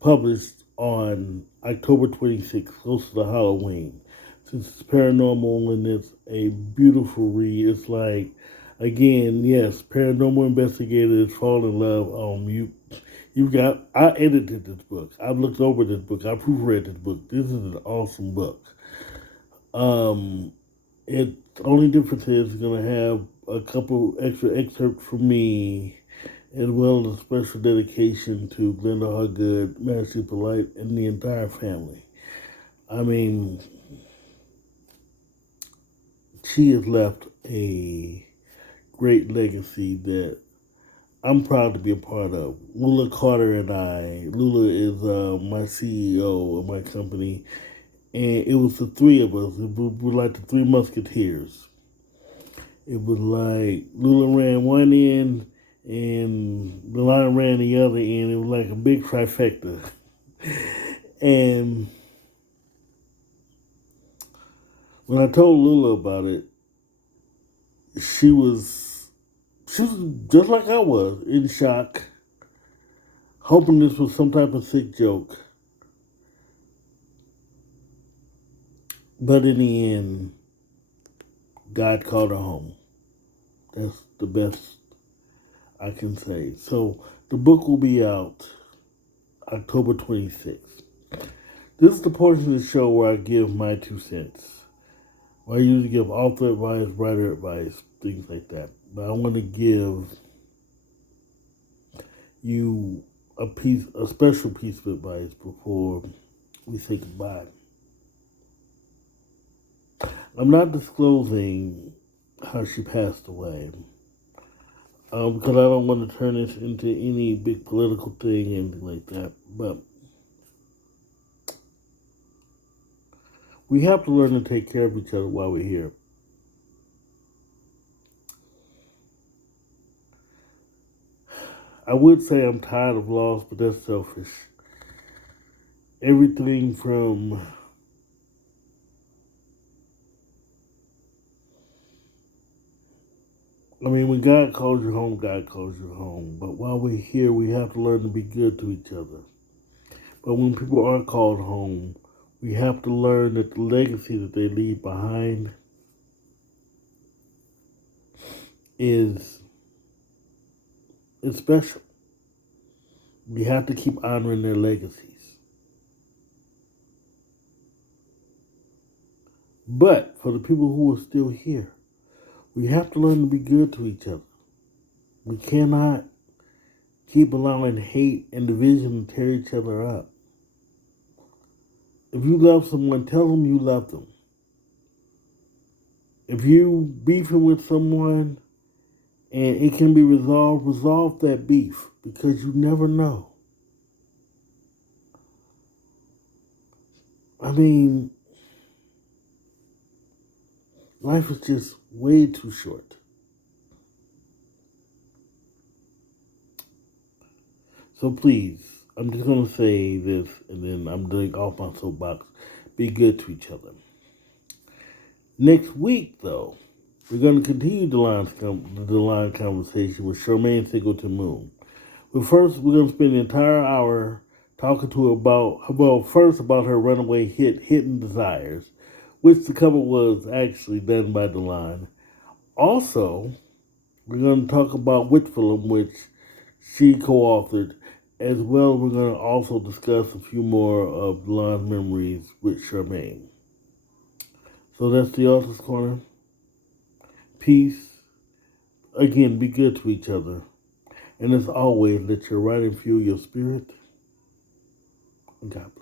published on October 26th, close to the Halloween. Since it's paranormal and it's a beautiful read, it's like, again, yes, paranormal investigators fall in love. You've got. I edited this book. I've looked over this book. I proofread this book. This is an awesome book. Um, it only difference is it's gonna have a couple extra excerpts from me, as well as a special dedication to Glenda Hagood, Majesti Polite, and the entire family. I mean, she has left a great legacy that I'm proud to be a part of. Lula Carter and I, Lula is my CEO of my company, and it was the three of us. We were like the Three Musketeers. It was like Lula ran one end and Delon ran the other end. It was like a big trifecta. And when I told Lula about it, she was she was just like I was, in shock, hoping this was some type of sick joke. But in the end, God called her home. That's the best I can say. So the book will be out October 26th. This is the portion of the show where I give my 2 cents. Where I usually give author advice, writer advice, things like that. But I want to give you a special piece of advice before we say goodbye. I'm not disclosing how she passed away, because I don't want to turn this into any big political thing, anything like that. But we have to learn to take care of each other while we're here. I would say I'm tired of loss, but that's selfish. Everything from when God calls you home, God calls you home. But while we're here, we have to learn to be good to each other. But when people are called home, we have to learn that the legacy that they leave behind is special. We have to keep honoring their legacies. But for the people who are still here, we have to learn to be good to each other. We cannot keep allowing hate and division to tear each other up. If you love someone, tell them you love them. If you beefing with someone and it can be resolved, resolve that beef, because you never know. I mean, life is just way too short. So please, I'm just going to say this and then I'm doing off my soapbox. Be good to each other. Next week, though, we're going to continue the line conversation with Charmaine Singleton Moon. But first, we're going to spend the entire hour talking to her about her runaway hit, Hidden Desires, which the cover was actually done by Delon. Also, we're going to talk about Whitfilm, which she co-authored, as well. We're going to also discuss a few more of Delon's memories with Charmaine. So that's the Author's Corner. Peace. Again, be good to each other. And as always, let your writing fuel your spirit. And God bless.